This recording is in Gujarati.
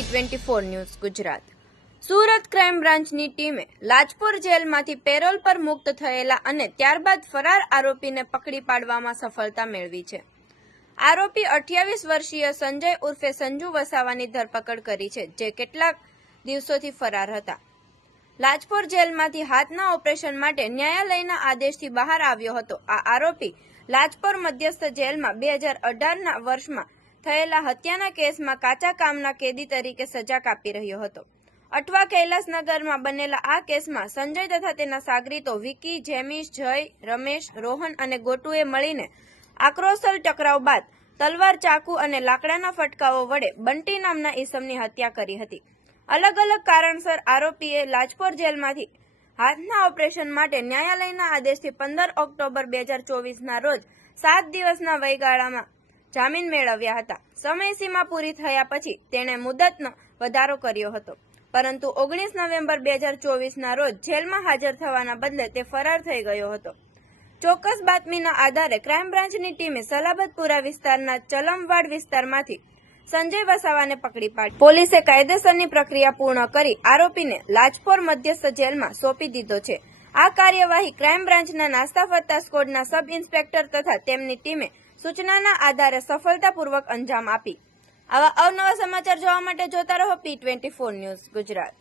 Twenty four news Gujarat. Surat crime બ્રાન્ચની ટીમે લાજપુર જેલમાંથી પેરોલ પર મુક્ત થયેલા અને ત્યારબાદ ફરાર આરોપીને પકડી પાડવામાં સફળતા મેળવી છે. આરોપી અઠ્યાવીસ વર્ષીય સંજય ઉર્ફે સંજુ વસાવાની ધરપકડ કરી છે, જે કેટલાક દિવસોથી ફરાર હતા. લાજપોર જેલમાંથી હાથના ઓપરેશન માટે ન્યાયાલયના આદેશથી બહાર આવ્યો હતો. આ આરોપી લાજપોર મધ્યસ્થ જેલમાં બે હજાર અઢારના વર્ષમાં થયેલા હત્યાના કેસમાં કાચા કામના કેદી તરીકે સજા કાપી રહ્યો હતો. અઠવા કૈલાસનગરમાં બનેલા આ કેસમાં સંજય તથા તેના સાગરીતો વિકી, જેમીશ, જય, રમેશ, રોહન અને ગોટુએ મળીને આક્રોશલ ટકરાવ બાદ તલવાર ચાકુ અને લાકડાના ફટકાઓ વડે બંટી નામના ઈસમની હત્યા કરી હતી. અલગ અલગ કારણસર આરોપીએ લાજપોર જેલમાંથી હાથના ઓપરેશન માટે ન્યાયાલયના આદેશથી પંદર ઓક્ટોબર બે હજાર ચોવીસના રોજ સાત દિવસના વયગાળામાં જામીન મેળવ્યા હતા. સમયસીમા પૂરી થયા પછી તેણે મુદતનો વધારો કર્યો હતો. પરંતુ ઓગણીસ નવેમ્બર બે હજાર ચોવીસના રોજ જેલમાં હાજર થવાના બદલે તે ફરાર થઈ ગયો હતો. ચોક્કસ બાતમીના આધારે ક્રાઇમ બ્રાન્ચની ટીમે સલાબતપુરા વિસ્તારના ચલમવાડ વિસ્તારમાંથી સંજય વસાવાને પકડી પાડી. પોલીસે કાયદેસરની પ્રક્રિયા પૂર્ણ કરી આરોપીને લાજપોર મધ્યસ્થ જેલમાં સોંપી દીધો છે. આ કાર્યવાહી ક્રાઇમ બ્રાન્ચના નાસ્તા ફરતા સ્કોડના સબ ઇન્સ્પેક્ટર તથા તેમની ટીમે સૂચનાના આધારે સફળતાપૂર્વક અંજામ આપી. આવા અવનવા સમાચાર જોવા માટે જોતા રહો P twenty four news Gujarat.